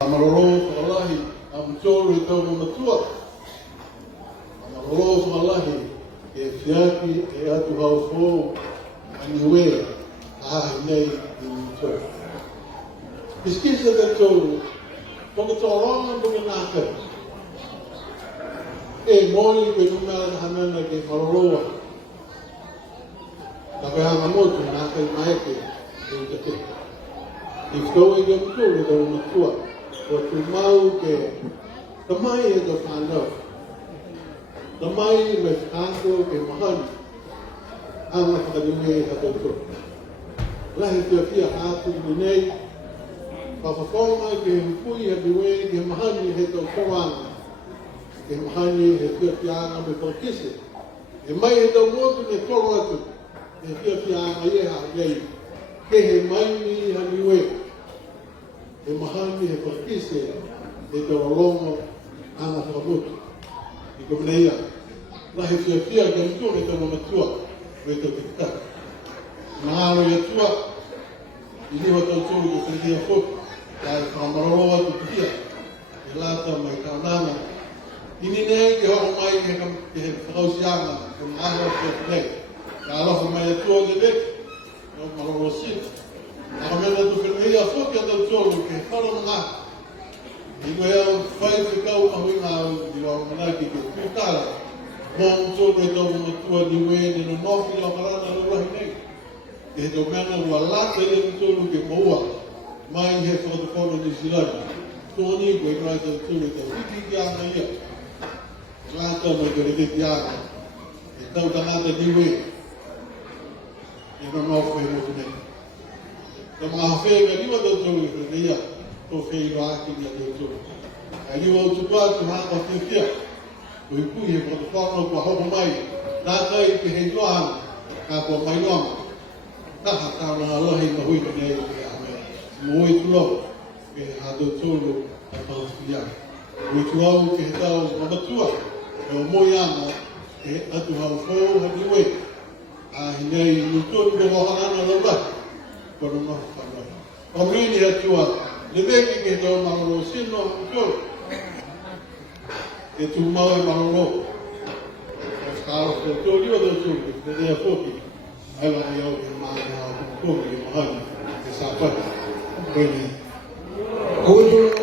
Amarolo whakalahi, amutoro e tau matua. Amarolo whakalahi, e whiaki e atu hau fō, aniwea, ahi nei i mutoro. Kiskisa te tōru, toka tōronga toka nākau. E mōi koe numera na hanana ke wharoroa. Ka koe hanga motu, nākau maeke, e uta te. I whakau e ke mutoro e tau matua. O tu mau ke tamai e ka whanau. Tamai me whanau ke mahani. Anga whakadume e hato tō. Lahi te pia hātu ni nei. Whawhawhonga ke mpui ha diwe ke mahani he tau tōranga. Ke mahani he tia pianga me tau kise. E mai he tau motu ne toro atu. He tia pianga ie ha rei. Ke he mai ni ha diwe. E mahani he pakise e te rolongo ana whakamutu. I kumineia, lahi whiawhia ke mtua me te matua me te pita. Maharo i atua, i liwa tau tūru ke whiawhia whoki, kai whamaroro atu pia, e lata mai kaunanga. Ini nei ke hoko mai ke he whakausianga, ke maharo ke nei. Ka alofa mai atua te vek, ke hoko maroro sina. Ako mena tu whiawhia whoki a tau tūru ke wharamanga. I koe au whai whikau ahui ngā i rao manaki ke tūkara. Mōng tōru e tōku matua ni wēne no nofi o karana no rahi nei. Ke he tō meana ua lata i atu tōru ke maua. Mai he whakatawhono ni Zilani. Tōni koe krai tau tōru e tau hiki ki anga ia. Lata mai kore ke ki anga. E tau tangata ni wēne. E no nofi e motu nei. Ka mga hawhega niwa tau tōru e kore ia. Tō whei rāki ni a tō tō. A niwa o tupua tu hanga whiawhia. Ko i pui he whakatawhano kua hoko mai. Tātai ke hei tuahana, ka kua mai noama. Taha tāna alahi ka hui ka nei ke ame. Moi tuau ke hātou tōru a Palestia. Moi tuau ke he tau mamatua. E o moi ana ke atu hau fōu haniwe. A hinei nutonu ko wahanana lamai. Kono mahu whanau. O rini atua. Le veki ke tō maroro sino tōru. E tū mau e maroro. O skaro tō tōriwa tō tōru. Te rea whoki. Ai wani au ke māne hao kōki e mahani. E sāpata. Koe ni.